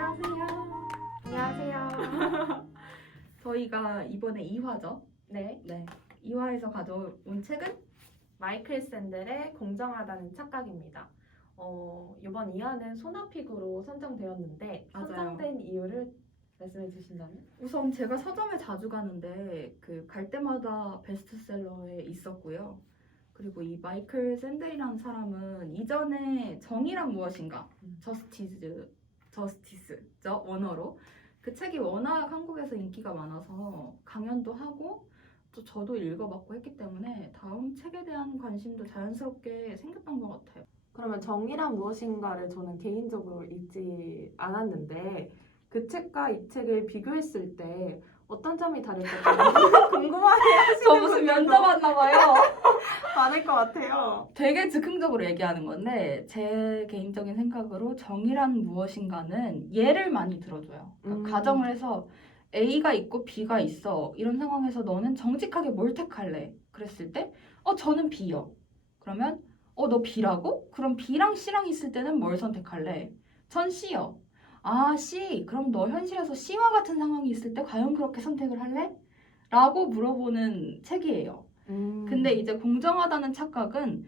안녕하세요. 안녕하세요. 저희가 이번에 2화죠. 네, 네. 2화에서 가져온 책은 마이클 샌델의 공정하다는 착각입니다. 이번 2화는 소나픽으로 선정되었는데 맞아요. 선정된 이유를 말씀해 주신다면? 우선 제가 서점에 자주 가는데 그 갈 때마다 베스트셀러에 있었고요. 그리고 이 마이클 샌델이라는 사람은 이전에 정의란 무엇인가, 저스티스죠, 원어로. 그 책이 워낙 한국에서 인기가 많아서 강연도 하고 또 저도 읽어봤고 했기 때문에 다음 책에 대한 관심도 자연스럽게 생겼던 것 같아요. 그러면 정의란 무엇인가를 저는 개인적으로 읽지 않았는데 그 책과 이 책을 비교했을 때 어떤 점이 다를까 궁금하네요. 저 무슨 면접 왔나 봐요. 많을 것 같아요. 되게 즉흥적으로 얘기하는 건데 제 개인적인 생각으로 정의란 무엇인가는 예를 많이 들어줘요. 그러니까 가정을 해서 A가 있고 B가 있어. 이런 상황에서 너는 정직하게 뭘 택할래? 그랬을 때 저는 B요. 그러면 너 B라고? 그럼 B랑 C랑 있을 때는 뭘 선택할래? 전 C요. 아, C. 그럼 너 현실에서 C와 같은 상황이 있을 때 과연 그렇게 선택을 할래? 라고 물어보는 책이에요. 근데 이제 공정하다는 착각은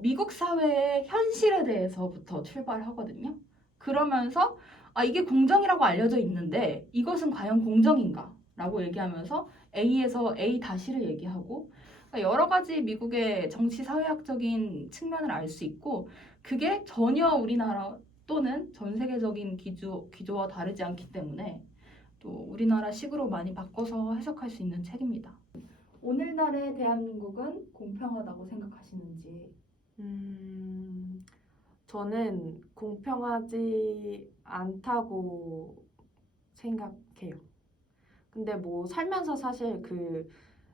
미국 사회의 현실에 대해서부터 출발하거든요. 그러면서 이게 공정이라고 알려져 있는데 이것은 과연 공정인가? 라고 얘기하면서 A에서 A 다시를 얘기하고 그러니까 여러 가지 미국의 정치 사회학적인 측면을 알 수 있고 그게 전혀 우리나라 또는 전 세계적인 기조와 다르지 않기 때문에 또 우리나라식으로 많이 바꿔서 해석할 수 있는 책입니다. 오늘날의 대한민국은 공평하다고 생각하시는지? 저는 공평하지 않다고 생각해요. 근데 뭐 살면서 사실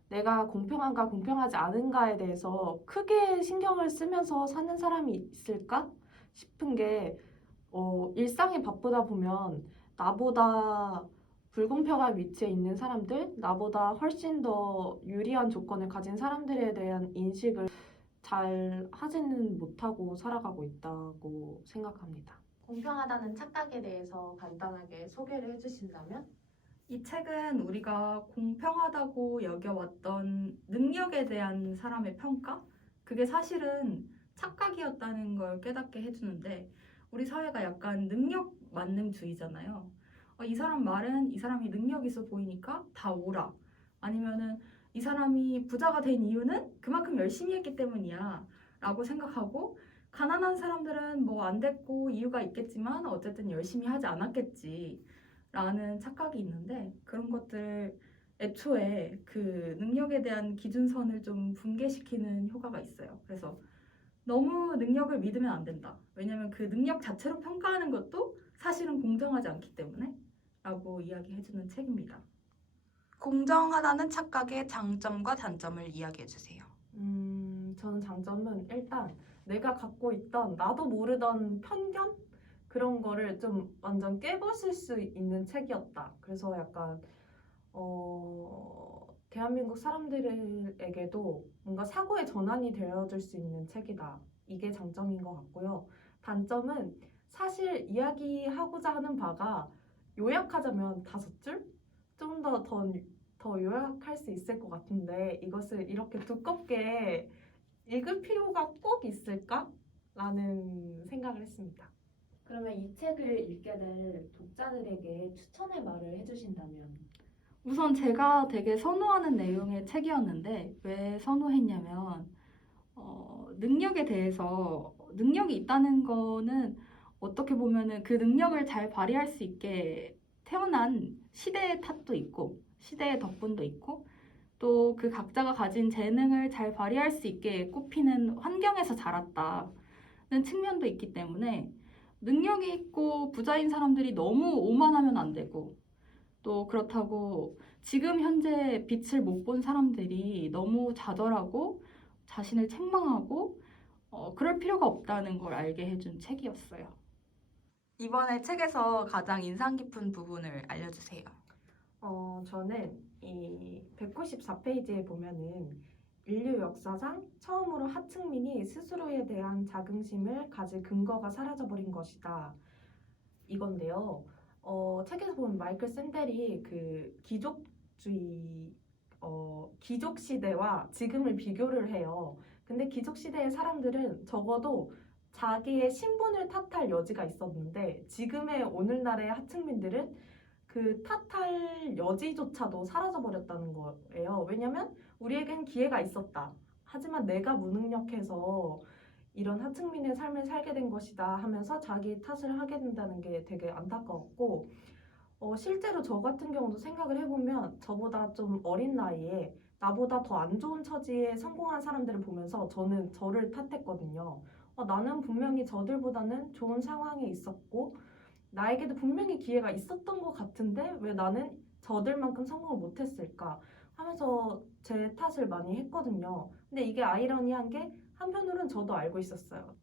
내가 공평한가 공평하지 않은가에 대해서 크게 신경을 쓰면서 사는 사람이 있을까 싶은 게 일상이 바쁘다 보면 나보다 불공평한 위치에 있는 사람들, 나보다 훨씬 더 유리한 조건을 가진 사람들에 대한 인식을 잘 하지는 못하고 살아가고 있다고 생각합니다. 공평하다는 착각에 대해서 간단하게 소개를 해주신다면? 이 책은 우리가 공평하다고 여겨왔던 능력에 대한 사람의 평가? 그게 사실은 착각이었다는 걸 깨닫게 해주는데 우리 사회가 약간 능력 만능주의잖아요. 이 사람 말은 이 사람이 능력 있어 보이니까 다 오라. 아니면은 이 사람이 부자가 된 이유는 그만큼 열심히 했기 때문이야. 라고 생각하고 가난한 사람들은 뭐 안 됐고 이유가 있겠지만 어쨌든 열심히 하지 않았겠지. 라는 착각이 있는데 그런 것들 애초에 그 능력에 대한 기준선을 좀 붕괴시키는 효과가 있어요. 그래서 너무 능력을 믿으면 안 된다. 왜냐면 그 능력 자체로 평가하는 것도 사실은 공정하지 않기 때문에 라고 이야기해주는 책입니다. 공정하다는 착각의 장점과 단점을 이야기해주세요. 저는 장점은 일단 내가 갖고 있던 나도 모르던 편견? 그런 거를 좀 완전 깨부술 수 있는 책이었다. 그래서 약간 대한민국 사람들에게도 뭔가 사고의 전환이 되어줄 수 있는 책이다. 이게 장점인 것 같고요. 단점은 사실 이야기하고자 하는 바가 요약하자면 5줄? 좀 더 요약할 수 있을 것 같은데 이것을 이렇게 두껍게 읽을 필요가 꼭 있을까? 라는 생각을 했습니다. 그러면 이 책을 읽게 될 독자들에게 추천의 말을 해주신다면? 우선 제가 되게 선호하는 내용의 책이었는데 왜 선호했냐면 능력에 대해서 능력이 있다는 거는 어떻게 보면은 그 능력을 잘 발휘할 수 있게 태어난 시대의 탓도 있고 시대의 덕분도 있고 또 그 각자가 가진 재능을 잘 발휘할 수 있게 꼽히는 환경에서 자랐다는 측면도 있기 때문에 능력이 있고 부자인 사람들이 너무 오만하면 안 되고 또 그렇다고 지금 현재 빛을 못 본 사람들이 너무 좌절하고 자신을 책망하고 그럴 필요가 없다는 걸 알게 해준 책이었어요. 이번에 책에서 가장 인상 깊은 부분을 알려주세요. 저는 이 194페이지에 보면은 인류 역사상 처음으로 하층민이 스스로에 대한 자긍심을 가질 근거가 사라져버린 것이다. 이건데요. 책에서 보면 마이클 샌델이 그 귀족주의 귀족 시대와 지금을 비교를 해요. 근데 귀족 시대의 사람들은 적어도 자기의 신분을 탓할 여지가 있었는데 지금의 오늘날의 하층민들은 그 탓할 여지조차도 사라져버렸다는 거예요. 왜냐면 우리에겐 기회가 있었다. 하지만 내가 무능력해서 이런 하층민의 삶을 살게 된 것이다 하면서 자기 탓을 하게 된다는 게 되게 안타까웠고 실제로 저 같은 경우도 생각을 해보면 저보다 좀 어린 나이에 나보다 더 안 좋은 처지에 성공한 사람들을 보면서 저는 저를 탓했거든요. 나는 분명히 저들보다는 좋은 상황에 있었고 나에게도 분명히 기회가 있었던 것 같은데 왜 나는 저들만큼 성공을 못했을까 하면서 제 탓을 많이 했거든요. 근데 이게 아이러니한 게 한편으로는 저도 알고 있었어요.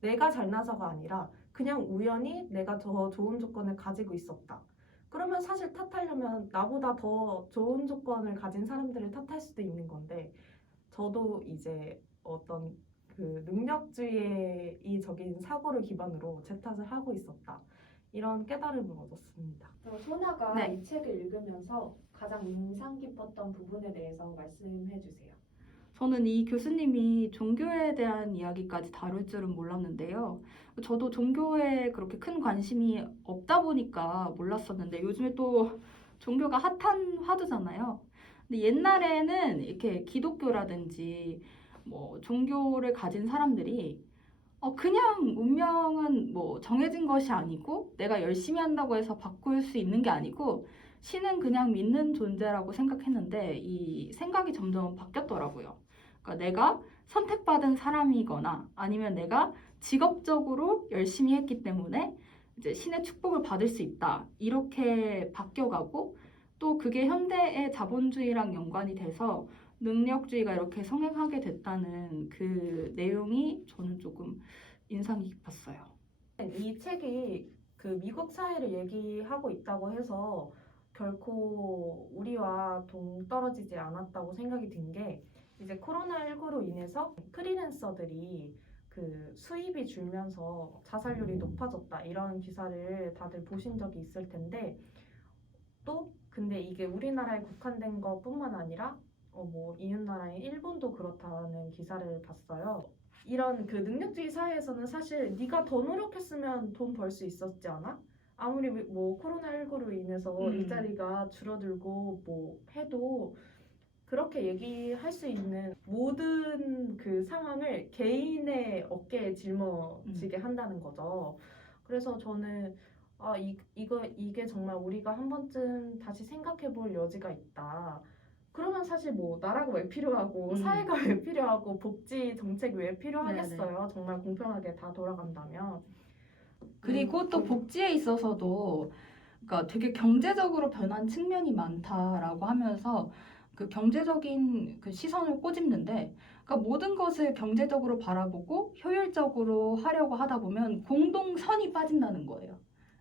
내가 잘나서가 아니라 그냥 우연히 내가 더 좋은 조건을 가지고 있었다. 그러면 사실 탓하려면 나보다 더 좋은 조건을 가진 사람들을 탓할 수도 있는 건데 저도 이제 어떤 그 능력주의적인 사고를 기반으로 제 탓을 하고 있었다. 이런 깨달음을 얻었습니다. 소나가 네. 이 책을 읽으면서 가장 인상 깊었던 부분에 대해서 말씀해 주세요. 저는 이 교수님이 종교에 대한 이야기까지 다룰 줄은 몰랐는데요. 저도 종교에 그렇게 큰 관심이 없다 보니까 몰랐었는데 요즘에 또 종교가 핫한 화두잖아요. 근데 옛날에는 이렇게 기독교라든지 뭐 종교를 가진 사람들이 그냥 운명은 뭐 정해진 것이 아니고 내가 열심히 한다고 해서 바꿀 수 있는 게 아니고 신은 그냥 믿는 존재라고 생각했는데 이 생각이 점점 바뀌었더라고요. 그러니까 내가 선택받은 사람이거나 아니면 내가 직업적으로 열심히 했기 때문에 이제 신의 축복을 받을 수 있다. 이렇게 바뀌어가고 또 그게 현대의 자본주의랑 연관이 돼서 능력주의가 이렇게 성행하게 됐다는 그 내용이 저는 조금 인상이 깊었어요. 이 책이 그 미국 사회를 얘기하고 있다고 해서 결코 우리와 동떨어지지 않았다고 생각이 든 게 이제 코로나19로 인해서 프리랜서들이 그 수입이 줄면서 자살률이 높아졌다 이런 기사를 다들 보신 적이 있을 텐데 또 근데 이게 우리나라에 국한된 것뿐만 아니라 뭐 이웃나라인 일본도 그렇다는 기사를 봤어요. 이런 그 능력주의 사회에서는 사실 네가 더 노력했으면 돈 벌 수 있었지 않아? 아무리 뭐 코로나19로 인해서 일자리가 줄어들고 뭐 해도 그렇게 얘기할 수 있는 모든 그 상황을 개인의 어깨에 짊어지게 한다는 거죠. 그래서 저는 이게 정말 우리가 한 번쯤 다시 생각해 볼 여지가 있다. 그러면 사실 뭐 나라가 왜 필요하고 사회가 왜 필요하고 복지 정책이 왜 필요하겠어요. 정말 공평하게 다 돌아간다면. 그리고 또 복지에 있어서도 그러니까 되게 경제적으로 변한 측면이 많다라고 하면서 그 경제적인 그 시선을 꼬집는데 그러니까 모든 것을 경제적으로 바라보고 효율적으로 하려고 하다 보면 공동선이 빠진다는 거예요.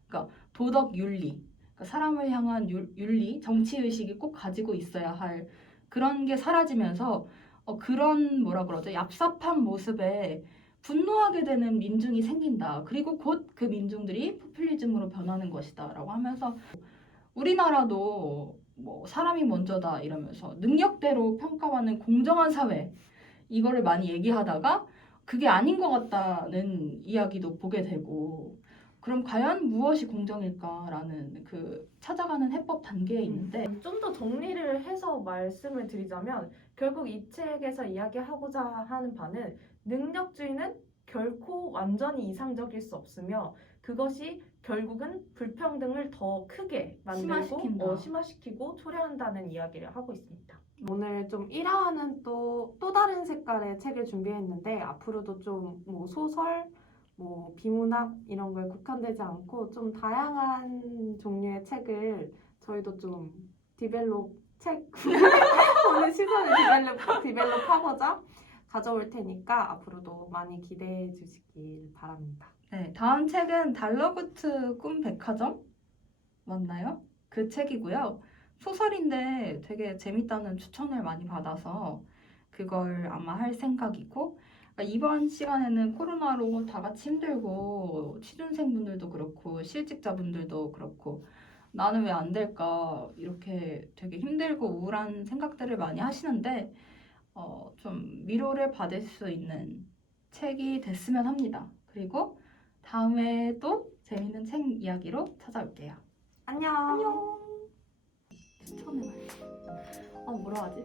그러니까 도덕 윤리, 그러니까 사람을 향한 윤리, 정치 의식이 꼭 가지고 있어야 할 그런 게 사라지면서 그런 뭐라 그러죠? 얍삽한 모습에 분노하게 되는 민중이 생긴다. 그리고 곧 그 민중들이 포퓰리즘으로 변하는 것이다. 라고 하면서 우리나라도 뭐 사람이 먼저다 이러면서 능력대로 평가받는 공정한 사회 이거를 많이 얘기하다가 그게 아닌 것 같다는 이야기도 보게 되고 그럼 과연 무엇이 공정일까라는 그 찾아가는 해법 단계에 있는데 좀 더 정리를 해서 말씀을 드리자면 결국 이 책에서 이야기하고자 하는 바는 능력주의는 결코 완전히 이상적일 수 없으며 그것이 결국은 불평등을 더 크게 만들고 심화시키고 초래한다는 이야기를 하고 있습니다. 오늘 좀 1화는 또 다른 색깔의 책을 준비했는데 앞으로도 좀 뭐 소설, 뭐 비문학 이런 거에 국한되지 않고 좀 다양한 종류의 책을 저희도 좀 오늘 시선을 디벨롭하고자 가져올 테니까 앞으로도 많이 기대해 주시길 바랍니다. 네, 다음 책은 달러구트 꿈 백화점 맞나요? 그 책이고요. 소설인데 되게 재밌다는 추천을 많이 받아서 그걸 아마 할 생각이고 그러니까 이번 시간에는 코로나로 다 같이 힘들고 취준생분들도 그렇고 실직자분들도 그렇고 나는 왜 안 될까 이렇게 되게 힘들고 우울한 생각들을 많이 하시는데 좀 위로를 받을 수 있는 책이 됐으면 합니다. 그리고 다음에 또 재밌는 책 이야기로 찾아올게요. 안녕. 추천해봐요. 뭐라 하지?